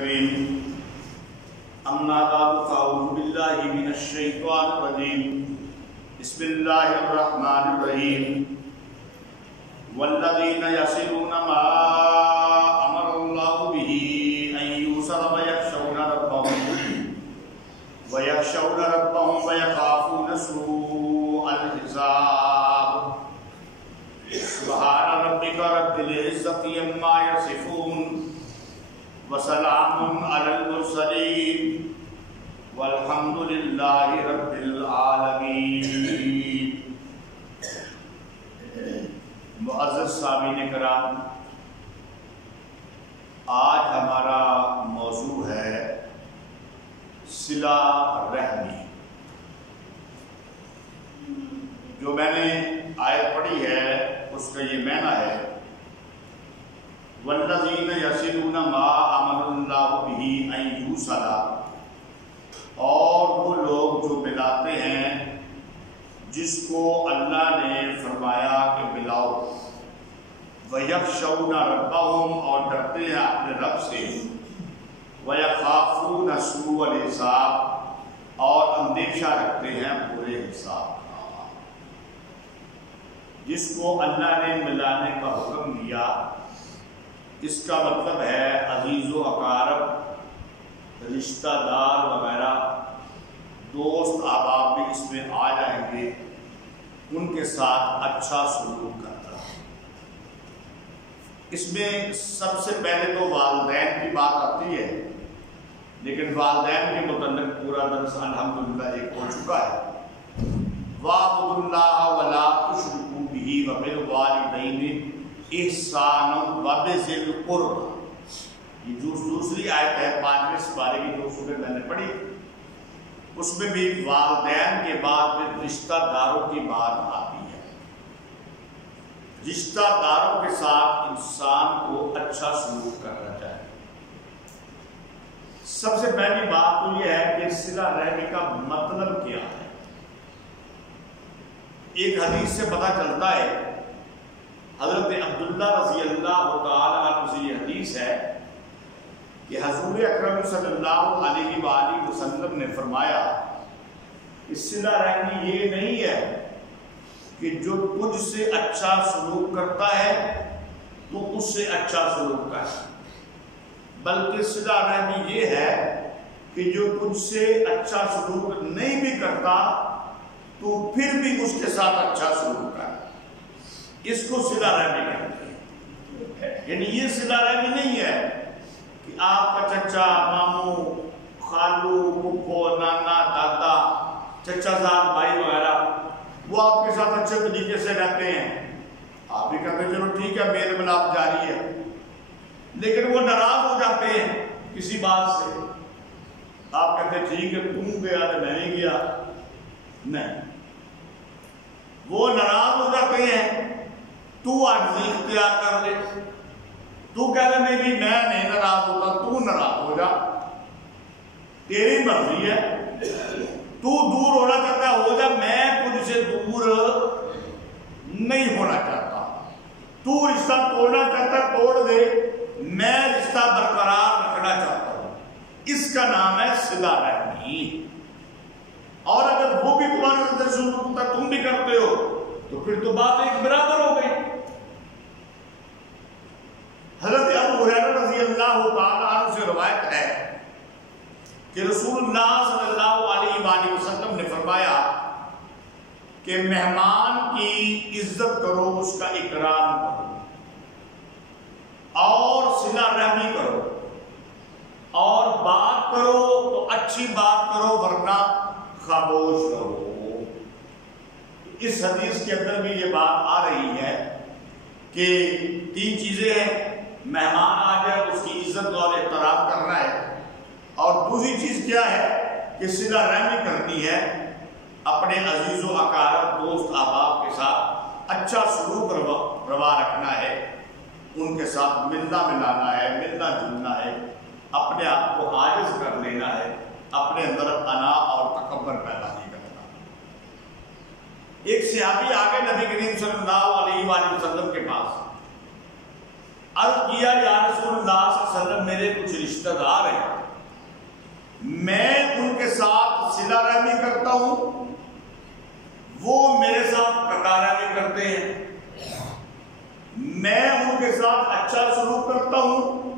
کریم اما بعد فاعوذ باللہ من الشیطان الرجیم بسم اللہ الرحمن الرحیم والذین یصلون ما امر اللہ به ان یوصل ویخشون ربهم ویخافون سوء الحساب سبحان ربک رب العزة عما یصفون وسلام علی المرسلین والحمد للہ رب العالمین۔ معزز سامعین کرام، آج ہمارا موضوع ہے صلہ رحمی۔ جو میں نے آیت پڑھی ہے اس کا یہ معنی ہے والذین یصلون ما امر اللہ به ان یوصل، اور وہ لوگ جو ملاتے ہیں جس کو اللہ نے فرمایا کہ ملاؤ، وَيَخْشَوْنَ رَبَّهُمْ، اور ڈرتے ہیں اپنے رب سے، وَيَخَافُونَ سُوءَ الْحِسَابِ، اور اندیشہ رکھتے ہیں برے حساب کا۔ جس کو اللہ نے ملانے کا حکم دیا، اس کا مطلب ہے عزیز و اقارب، رشتہ دار وغیرہ، دوست احباب بھی اس میں آ جائیں گے، ان کے ساتھ اچھا سلوک کرنا۔ اس میں سب سے پہلے تو والدین کی بات آتی ہے، لیکن والدین کے متعلق پورا درس الحمدللہ ایک ہو چکا ہے۔ وَاعْبُدُوا اللَّهَ وَلَا تُشْرِكُوا بِهِ وَبِالْوَالِدَيْنِ احسانا وبذی القربى، یہ دوسری آیت ہے 5ویں سپارے کی جو سورہ میں نے پڑھی، اس میں بھی والدین کے بعد پھر رشتہ داروں کی بات آتی ہے۔ رشتہ داروں کے ساتھ انسان کو اچھا سلوک کرنا چاہیے۔ سب سے پہلی بات تو یہ ہے کہ صلہ رحمی کا مطلب کیا ہے۔ ایک حدیث سے پتہ چلتا ہے، حضرت عبداللہ رضی اللہ تعالیٰ عنہ سے یہ حدیث ہے کہ حضور اکرم صلی اللہ علیہ وآلہ وسلم نے فرمایا کہ صلہ رحمی یہ نہیں ہے کہ جو تجھ سے اچھا سلوک کرتا ہے تو اس سے اچھا سلوک کر، بلکہ صلہ رحمی یہ ہے کہ جو تجھ سے اچھا سلوک نہیں بھی کرتا تو پھر بھی اس کے ساتھ اچھا سلوک کر، اس کو صلہ رحمی کہتے ہیں۔ یعنی یہ صلہ رحمی نہیں ہے کہ آپ کا چچا، ماموں، خالو، پھپھو، نانا، دادا، چچا زاد بھائی وغیرہ وہ آپ کے ساتھ اچھے طریقے سے رہتے ہیں، آپ بھی کہتے ہیں چلو ٹھیک ہے میل ملاپ جاری ہے، لیکن وہ ناراض ہو جاتے ہیں کسی بات سے، آپ کہتے ہیں ٹھیک ہے تم گیا تو میں نہیں گیا، نہیں، وہ ناراض ہو جاتے ہیں، تو عاجزی اختیار کر لے، تو کہہ رہے نہیں میں نہیں ناراض ہوتا، تو ناراض ہو جا، تیری مرضی ہے، تو دور ہونا چاہتا ہو جا، میں تجھ سے دور نہیں ہونا چاہتا، تو رشتہ توڑنا چاہتا توڑ دے، میں رشتہ برقرار رکھنا چاہتا ہوں، اس کا نام ہے صلہ رحمی۔ اور اگر وہ بھی تمہارے اندر سلوک ہوتا تم بھی کرتے ہو تو پھر تو بات ایک برابر ہو گئی۔ حضرت ابو ہریرہ رضی اللہ تعالیٰ عنہ سے روایت ہے کہ رسول اللہ صلی اللہ علیہ وآلہ وسلم نے فرمایا کہ مہمان کی عزت کرو، اس کا اکرام کرو، اور صلہ رحمی کرو، اور بات کرو تو اچھی بات کرو ورنہ خاموش رہو۔ اس حدیث کے اندر بھی یہ بات آ رہی ہے کہ 3 چیزیں ہیں، مہمان آ جائے اس کی عزت اور احترام کرنا ہے، اور دوسری چیز کیا ہے کہ صلہ رحمی کرنی ہے، اپنے عزیز و اقارب، دوست احباب کے ساتھ اچھا سلوک روا رکھنا ہے، ان کے ساتھ ملنا ملانا ہے، ملنا جلنا ہے، اپنے آپ کو عاجز کر لینا ہے، اپنے اندر انا اور تکبر پیدا نہیں کرنا۔ ایک صحابی آگے نبی کریم صلی اللہ علیہ وآلہ وسلم کے پاس، عرض کیا یا رسول اللہ صلی اللہ علیہ وسلم میرے کچھ رشتہ دار ہیں، میں ان کے ساتھ صلہ رحمی کرتا ہوں، وہ میرے ساتھ قطع رحمی کرتے ہیں، میں ان کے ساتھ اچھا سلوک کرتا ہوں،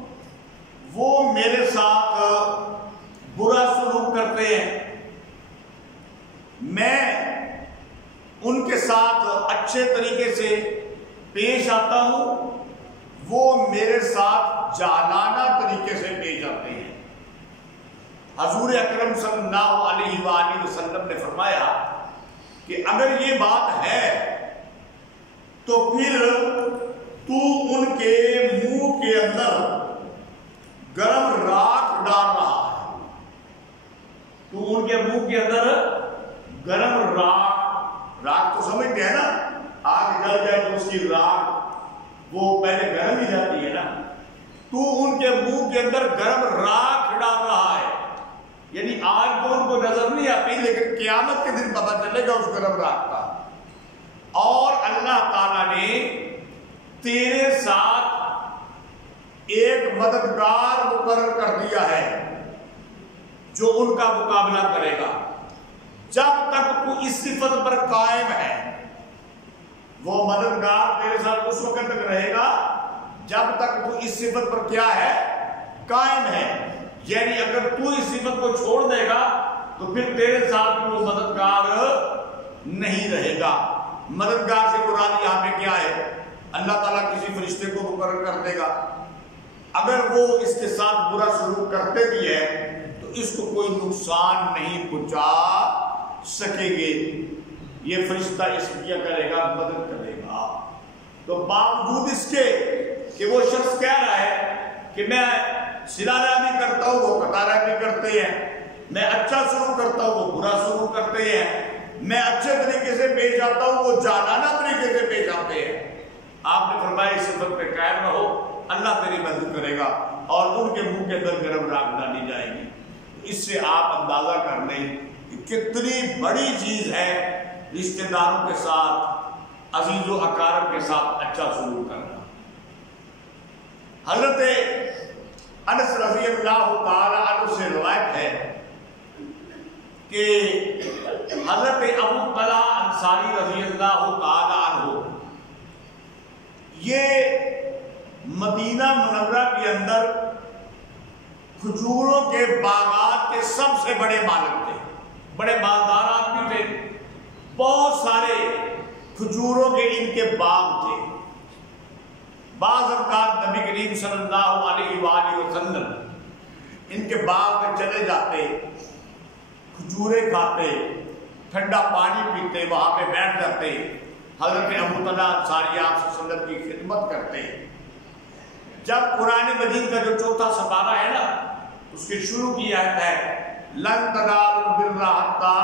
وہ میرے ساتھ برا سلوک کرتے ہیں، میں ان کے ساتھ اچھے طریقے سے پیش آتا ہوں، وہ میرے ساتھ جاہلانہ طریقے سے پیش آتے ہیں۔ حضور اکرم صلی اللہ علیہ وآلہ وسلم نے فرمایا کہ اگر یہ بات ہے تو پھر تو ان کے منہ کے اندر گرم راکھ ڈال رہا ہے، تو ان کے منہ کے اندر گرم راکھ تو سمجھتے ہیں نا، آگ جل جائے تو اس کی راکھ وہ پہلے گرم ہی جاتی ہے نا، تو ان کے منہ کے اندر گرم راکھ ڈال رہا ہے، یعنی آج تو ان کو نظر نہیں آتی لیکن قیامت کے دن پتہ چلے گا اس گرم راکھ کا۔ اور اللہ تعالیٰ نے تیرے ساتھ ایک مددگار مقرر کر دیا ہے جو ان کا مقابلہ کرے گا، جب تک تو اس صفت پر قائم ہے وہ مددگار تیرے ساتھ اس وقت تک رہے گا جب تک تو اس صفت پر کیا ہے، قائم ہے، یعنی اگر تو اس صفت کو چھوڑ دے گا تو پھر تیرے ساتھ وہ مددگار نہیں رہے گا۔ مددگار سے مراد یہاں پہ کیا ہے؟ اللہ تعالیٰ کسی فرشتے کو مقرر کر دے گا، اگر وہ اس کے ساتھ برا سلوک کرتے بھی ہے تو اس کو کوئی نقصان نہیں پہنچا سکے گے، یہ فرشتہ اس کیا کرے گا، مدد کرے گا۔ تو باوجود اس کے کہ وہ شخص کہہ رہا ہے کہ میں صلہ رحمی کرتا ہوں، وہ قطع رحمی کرتے ہیں، میں اچھا سلوک کرتا ہوں، وہ برا سلوک کرتے ہیں، میں اچھے طریقے سے پیش آتا ہوں، وہ جاہلانہ طریقے سے پیش آتے ہیں، آپ نے فرمایا اس صفت پہ قائم رہو، اللہ تیری مدد کرے گا اور ان کے منہ کے اندر گرم راکھ ڈالی جائے گی۔ اس سے آپ اندازہ کر لیں کہ کتنی بڑی چیز ہے رشتہ داروں کے ساتھ، عزیز و اقارب کے ساتھ اچھا سلوک کرنا۔ حضرت انس رضی اللہ تعالی عنہ سے روایت ہے کہ حضرت ابو طلحہ انصاری رضی اللہ تعالی عنہ یہ مدینہ منورہ کے اندر کھجوروں کے باغات کے سب سے بڑے مالک تھے، بڑے مالدار آدمی تھے، بہت سارے کھجوروں کے ان کے باغ تھے۔ بعض اوقات نبی کریم صلی اللہ علیہ وآلہ وسلم ان کے باغ میں چلے جاتے، کھجوریں کھاتے، ٹھنڈا پانی پیتے، وہاں پہ بیٹھ جاتے، حضرت ابو طلحہ انصاری آپ صلی اللہ علیہ وسلم کی خدمت کرتے۔ جب قرآن مجید کا جو چوتھا سپارہ ہے نا، اس کی شروع کی آیت ہے لن تنالوا البر حتی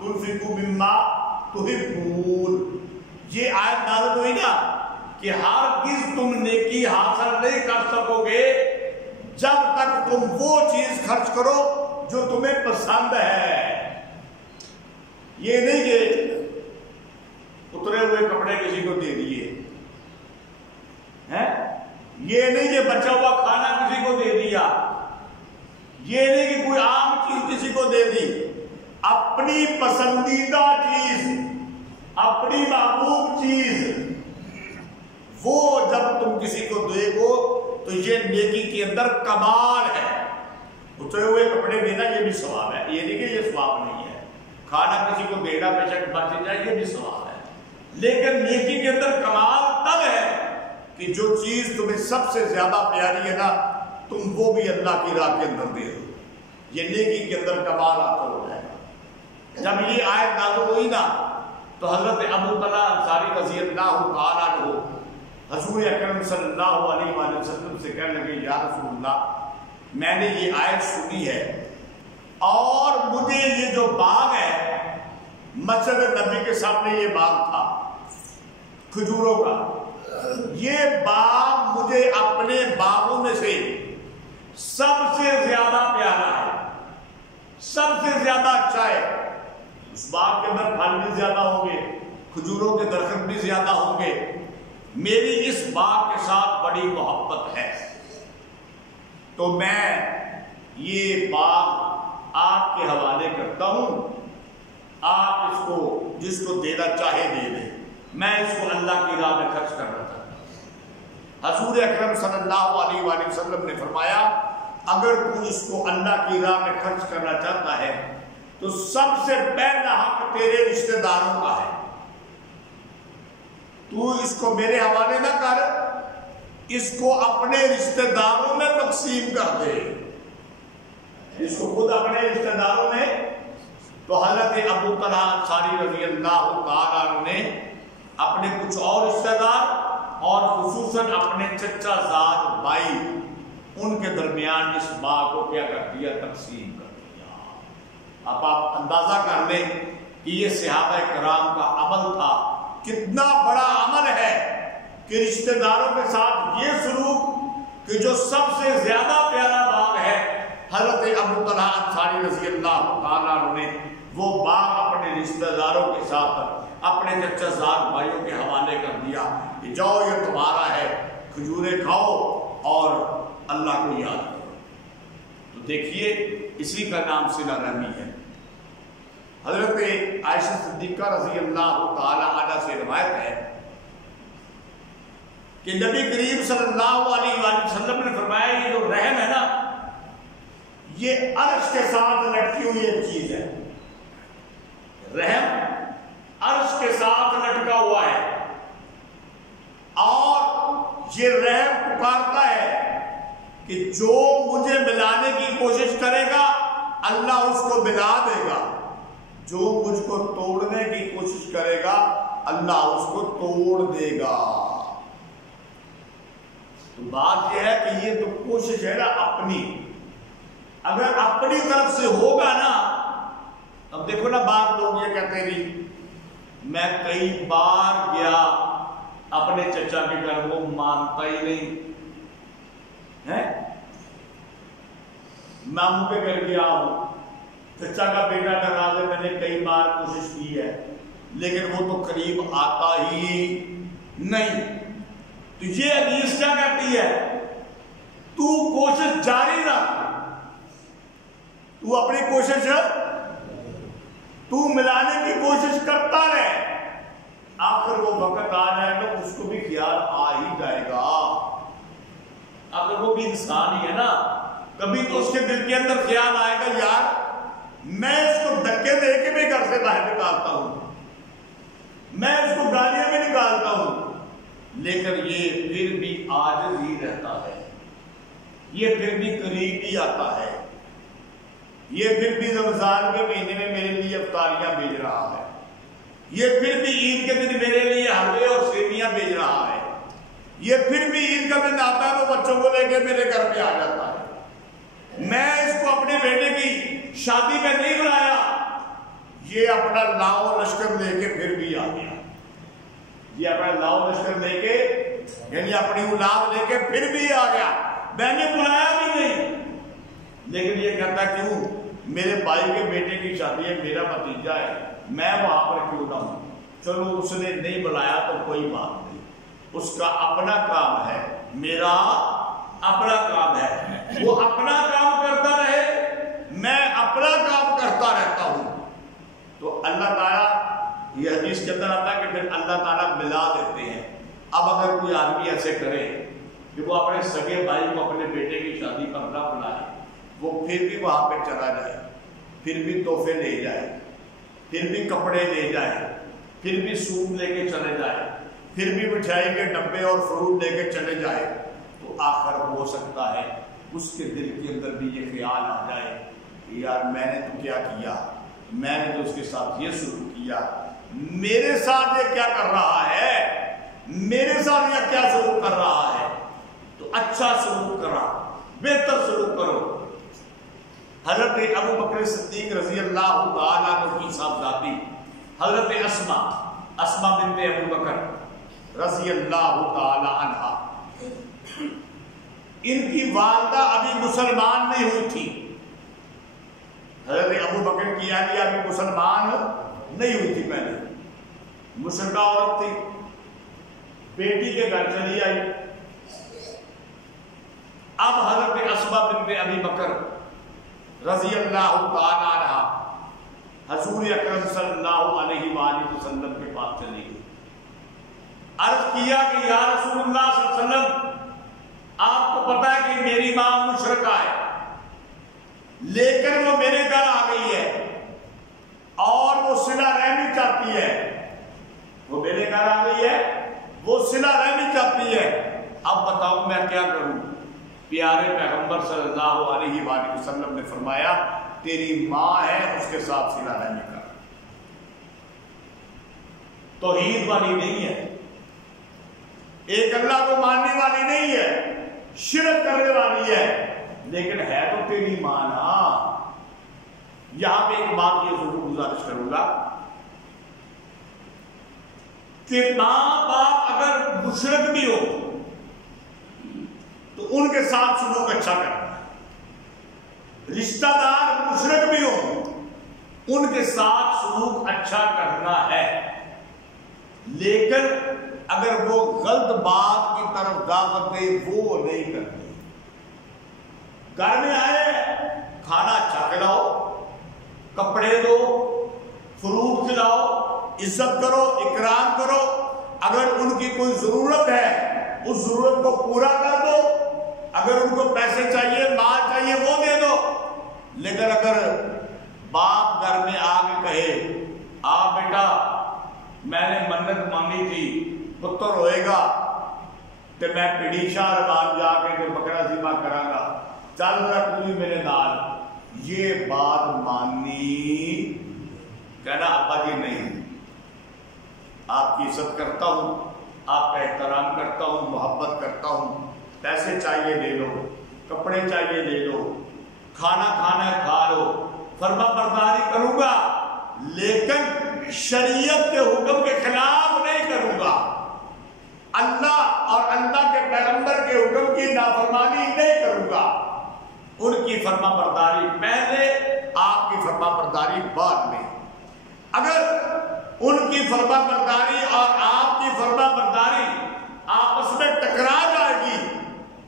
تنفقوا مما تحبون، یہ آیت نازل ہوئی نا کہ ہرگز تم نیکی حاصل نہیں کر سکو گے جب تک تم وہ چیز خرچ کرو جو تمہیں پسند ہے۔ یہ نہیں کہ اترے ہوئے کپڑے کسی کو دے دیے، یہ نہیں کہ بچا ہوا کھانا کسی کو دے دیا، یہ نہیں کہ کوئی عام چیز کسی کو دے دی، اپنی پسندیدہ چیز، اپنی محبوب چیز وہ جب تم کسی کو دے گو تو یہ نیکی کے اندر کمال ہے۔ اترے ہوئے کپڑے دینا یہ بھی ثواب ہے، یہ نہیں کہ یہ ثواب نہیں ہے، کھانا کسی کو دینا بے شک بچ جائے یہ بھی ثواب ہے، لیکن نیکی کے اندر کمال تب ہے کہ جو چیز تمہیں سب سے زیادہ پیاری ہے نا تم وہ بھی اللہ کی راہ کے اندر دے دو، یہ نیکی کے اندر کمال حاصل ہو جائے گا۔ جب یہ آیت نازل ہوئی نا تو حضرت ابو طلحہ انصاری رضی اللہ تعالیٰ عنہ حضور اکرم صلی اللہ علیہ وآلہ وسلم سے کہنے لگے یا رسول اللہ میں نے یہ آیت سنی ہے اور مجھے یہ جو باغ ہے، مسجد نبی کے سامنے یہ باغ تھا کھجوروں کا، یہ باغ مجھے اپنے باغوں میں سے سب سے زیادہ پیارا ہے، سب سے زیادہ اچھا ہے۔ اس باغ کے اندر پھل بھی زیادہ ہوں گے، کھجوروں کے درخت بھی زیادہ ہوں گے، میری اس باغ کے ساتھ بڑی محبت ہے، تو میں یہ باغ آپ کے حوالے کرتا ہوں، آپ اس کو جس کو دینا چاہے دے دیں، میں اس کو اللہ کی راہ میں خرچ کرنا چاہتا ہوں۔ حضور اکرم صلی اللہ علیہ وآلہ وسلم نے فرمایا اگر تو اس کو اللہ کی راہ میں خرچ کرنا چاہتا ہے تو سب سے پہلا حق تیرے رشتہ داروں کا ہے، تو اس کو میرے حوالے نہ کر، اس کو اپنے رشتہ داروں میں تقسیم کر دے، اس کو خود اپنے رشتہ داروں میں۔ تو حضرت ابو طلحہ انصاری رضی اللہ تعالیٰ عنہ نے اپنے کچھ اور رشتہ دار اور خصوصاً اپنے چچا زاد بھائی ان کے درمیان اس باغ کو کیا کر دیا، تقسیم کر دیا۔ اب آپ اندازہ کر لیں کہ یہ صحابہ کرام کا عمل تھا، کتنا بڑا عمل ہے کہ رشتہ داروں کے ساتھ یہ سلوک کہ جو سب سے زیادہ پیارا باغ ہے حضرت ابو طلحہ انصاری رضی اللہ تعالیٰ عنہ نے وہ باغ اپنے رشتہ داروں کے ساتھ اپنے چچا زاد بھائیوں کے حوالے کر دیا کہ جاؤ یہ تمہارا ہے، کھجوریں کھاؤ اور اللہ کو یاد کرو۔ تو دیکھیے اسی کا نام صلہ رحمی ہے۔ حضرت عائشہ صدیقہ رضی اللہ تعالی عنہا سے روایت ہے کہ نبی کریم صلی اللہ علیہ وآلہ وسلم نے فرمایا یہ جو رحم ہے نا، یہ عرش کے ساتھ لٹکی ہوئی ایک چیز ہے۔ رحم عرش کے ساتھ لٹکا ہوا ہے اور یہ رحم پکارتا ہے کہ جو مجھے ملانے کی کوشش کرے گا اللہ اس کو ملا دے گا، جو مجھ کو توڑنے کی کوشش کرے گا اللہ اس کو توڑ دے گا۔ تو بات یہ ہے کہ یہ تو کوشش ہے نا اپنی، اگر اپنی طرف سے ہوگا نا، اب دیکھو نا بعض لوگ یہ کہتے ہیں نہیں میں کئی بار گیا اپنے چچا کے گھر، وہ مانتا ہی نہیں ہے، ماموں کے گھر گیا ہوں، چچا کا بیٹا ڈرا دے، میں نے کئی بار کوشش کی ہے لیکن وہ تو قریب آتا ہی نہیں۔ تو یہ حدیث کیا کہتی ہے، تو کوشش جاری رکھ، تو اپنی کوشش تو ملانے کی کوشش کرتا رہے، آخر وہ وقت آ جائے گا اس کو بھی خیال آ ہی جائے گا۔ اگر وہ بھی انسان ہی ہے نا، کبھی تو اس کے دل کے اندر خیال آئے گا یار میں اس کو دھکے دے کے بھی گھر سے باہر نکالتا ہوں، میں اس کو گالیاں بھی نکالتا ہوں، لیکن یہ پھر بھی عاجز ہی رہتا ہے، یہ پھر بھی قریب ہی آتا ہے، یہ پھر بھی رمضان کے مہینے میں میرے لیے افطاریاں بھیج رہا ہے، یہ پھر بھی عید کے دن میرے لیے حلوے اور سیویاں بھیج رہا ہے، یہ پھر بھی عید کا دن آتا ہے تو بچوں کو لے کے میرے گھر پہ آ جاتا ہے، میں اس کو اپنے بیٹے کی شادی میں نہیں بلایا، یہ اپنا لاؤ لشکر لے کے پھر بھی آ گیا، یہ اپنا لاؤ لشکر لے کے یعنی اپنی اولاد لے کے پھر بھی آ گیا، میں نے بلایا بھی نہیں، لیکن یہ کہتا کیوں میرے بھائی کے بیٹے کی شادی ہے، میرا بھتیجا ہے، میں وہاں پر کیوں نہ ہوں، چلو اس نے نہیں بلایا تو کوئی بات نہیں، اس کا اپنا کام ہے، میرا اپنا کام ہے، وہ اپنا کام کرتا رہے، میں اپنا کام کرتا رہتا ہوں۔ تو اللہ تعالیٰ یہ حدیث کے اندر آتا ہے کہ پھر اللہ تعالیٰ ملا دیتے ہیں۔ اب اگر کوئی آدمی ایسے کرے کہ وہ اپنے سگے بھائی کو اپنے بیٹے کی شادی پر نہ بلائے، وہ پھر بھی وہاں پہ چلا جائے، پھر بھی تحفے لے جائے، پھر بھی کپڑے لے جائے، پھر بھی سوٹ لے کے چلے جائے، پھر بھی مٹھائی کے ڈبے اور فروٹ لے کے چلے جائے، تو آخر ہو سکتا ہے اس کے دل کے اندر بھی یہ خیال آ جائے کہ یار میں نے تو کیا کیا، میں نے تو اس کے ساتھ یہ سلوک کیا، میرے ساتھ یہ کیا کر رہا ہے، میرے ساتھ یہ کیا سلوک کر رہا ہے، تو اچھا سلوک کرا، بہتر سلوک کرو۔ حضرت ابو بکر صدیق رضی اللہ تعالیٰ عنہ کی صاحبزادی حضرت اسما بنت ابو بکر رضی اللہ تعالیٰ عنہ، ان کی والدہ ابھی مسلمان نہیں ہوئی تھی، حضرت ابو بکر کی اہلیہ ابھی مسلمان نہیں ہوئی تھی، پہلے مشرکہ عورت تھی، بیٹی کے گھر چلی آئی. اب حضرت اسماء بنت ابی بکر رضی اللہ تعالی عنہ حضور اکرم صلی اللہ علیہ وآلہ وسلم کے پاس چلی گئی. عرض کیا کہ یا رسول اللہ صلی اللہ علیہ وسلم، آپ کو پتا ہے کہ میری ماں مشرکہ ہے، لیکن وہ میرے گھر آ گئی ہے اور وہ صلہ رحمی چاہتی ہے. وہ میرے گھر آ گئی ہے، وہ صلہ رحمی چاہتی ہے. اب بتاؤ میں کیا کروں؟ پیارے پیغمبر صلی اللہ علیہ وآلہ وسلم نے فرمایا تیری ماں ہے، اس کے ساتھ صلہ رحمی کر. توحید والی نہیں ہے، ایک اللہ کو ماننے والی نہیں ہے، شرک کرنے والی ہے، لیکن ہے تو تیری ماں نا. یہاں پہ ایک بات یہ ضرور گزارش کروں گا کہ ماں باپ اگر مشرک بھی ہو تو ان کے ساتھ سلوک اچھا کرنا ہے. رشتہ دار مشرک بھی ہو ان کے ساتھ سلوک اچھا کرنا ہے، لیکن اگر وہ غلط بات کی طرف دعوت دے وہ نہیں کرنی. گھر میں آئے کھانا اچھا کھلاؤ، کپڑے دو، فروٹ کھلاؤ، عزت کرو، اکرام کرو. اگر ان کی کوئی ضرورت ہے اس ضرورت کو پورا کر دو. اگر ان کو پیسے چاہیے، مال چاہیے، وہ دے دو. لیکن اگر باپ گھر میں آ کے کہے بیٹا میں نے منت مانگی تھی پتر ہوئے گا تو میں پڑی شاہ ربان جا کے بکرا ذبح کرا گا، چل رہا تو میرے نال، یہ بات ماننی؟ کہنا ابا جی نہیں، آپ کی عزت کرتا ہوں، آپ کا احترام کرتا ہوں، محبت کرتا ہوں، پیسے چاہیے لے لو، کپڑے چاہیے لے لو، کھانا کھانا کھا لو، فرما برداری کروں گا، لیکن شریعت کے حکم کے خلاف نہیں کروں گا. اللہ اور اللہ کے پیغمبر کے حکم کی نافرمانی نہیں کروں گا. ان کی فرما برداری پہلے، آپ کی فرما برداری بعد میں. اگر ان کی فرما برداری اور آپ کی فرما برداری آپس میں ٹکرا جائے گی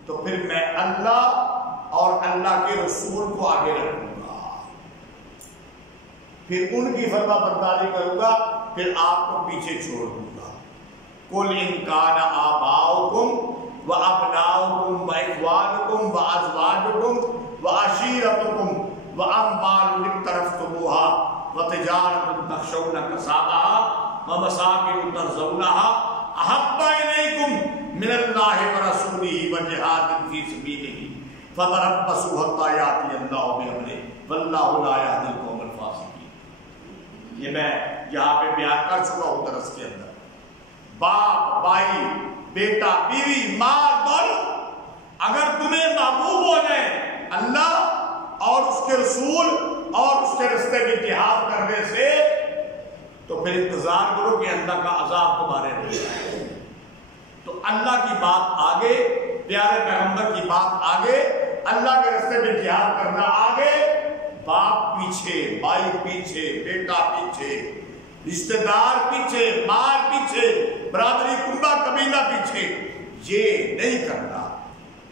تو پھر میں اللہ اور اللہ کے رسول کو آگے رکھوں گا، پھر ان کی فرما برداری کروں گا، پھر آپ کو پیچھے چھوڑ دوں گا. قُلْ إِنْ كَانَ آبَاؤُكُمْ وَأَبْنَاؤُكُمْ وَإِخْوَانُكُمْ وَأَزْوَاجُكُمْ وَعَشِيرَتُكُمْ وَأَمْوَالٌ اقْتَرَفْتُمُوهَا وَتِجَارَةٌ تَخْشَوْنَ كَسَادَهَا وَمَسَاكِنُ تَرْضَوْنَهَا أَحَبَّ إِلَيْكُمْ مِنَ اللَّهِ وَرَسُولِهِ وَجِهَادٍ فِي سَبِيلِهِ فَتَرَبَّصُوا حَتَّىٰ يَأْتِيَ اللَّهُ بِأَمْرِهِ وَاللَّهُ لَا يَهْدِي الْقَوْمَ الْفَاسِقِينَ. یہ میں یہاں پہ بیان کر چکا ہوں درس کے اندر. باپ، بھائی، بیٹا، بیوی، مال، دولت اگر تمہیں محبوب ہو جائے اللہ اور اس کے رسول اور اس کے رستے میں جہاد کرنے سے، تو پھر انتظار کرو کہ اللہ کا عذاب تمہارے لیے آئے. تو اللہ کی بات آگے، پیارے پیغمبر کی بات آگے، اللہ کے رستے میں جہاد کرنا آگے، باپ پیچھے، بھائی پیچھے، بیٹا پیچھے، رشتہ دار پیچھے، مال پیچھے، برادری کنبہ قبیلہ پیچھے، یہ نہیں کرنا.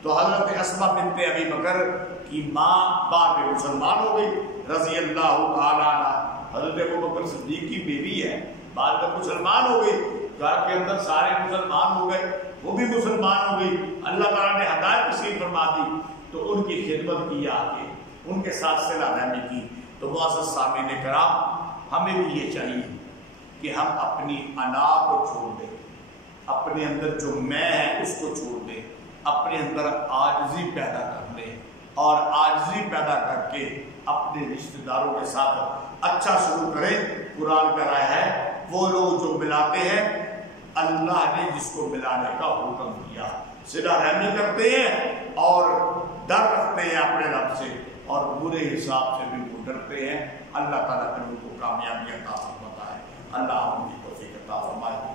تو حضرت اسماء بنت ابی بکر کی ماں بعد میں مسلمان ہو گئی رضی اللہ تعالیٰ عنہ. حضرت ابوبکر صدیق کی بیوی ہے، بعد میں مسلمان ہو گئی. گھر کے اندر سارے مسلمان ہو گئے، وہ بھی مسلمان ہو گئی. اللہ تعالیٰ نے ہدایت نصیب فرما دی تو ان کی خدمت کی آگے، ان کے ساتھ صلہ رحمی کی. تو معزز سامعین کرام، ہمیں بھی یہ چاہیے کہ ہم اپنی انا کو چھوڑ دیں، اپنے اندر جو میں ہے اس کو چھوڑ دیں، اپنے اندر عاجزی پیدا کر لیں اور عاجزی پیدا کر کے اپنے رشتہ داروں کے ساتھ اچھا سلوک کریں. قرآن کا رائے ہے وہ لوگ جو ملاتے ہیں اللہ نے جس کو ملانے کا حکم دیا، صلہ رحمی کرتے ہیں اور ڈر رکھتے ہیں اپنے رب سے اور برے حساب سے بھی وہ ڈرتے ہیں. اللہ تعالیٰ نے ان کو کامیابی عطا فرماتا ہے. اللہ ہم کی توفیق عطا فرمائے.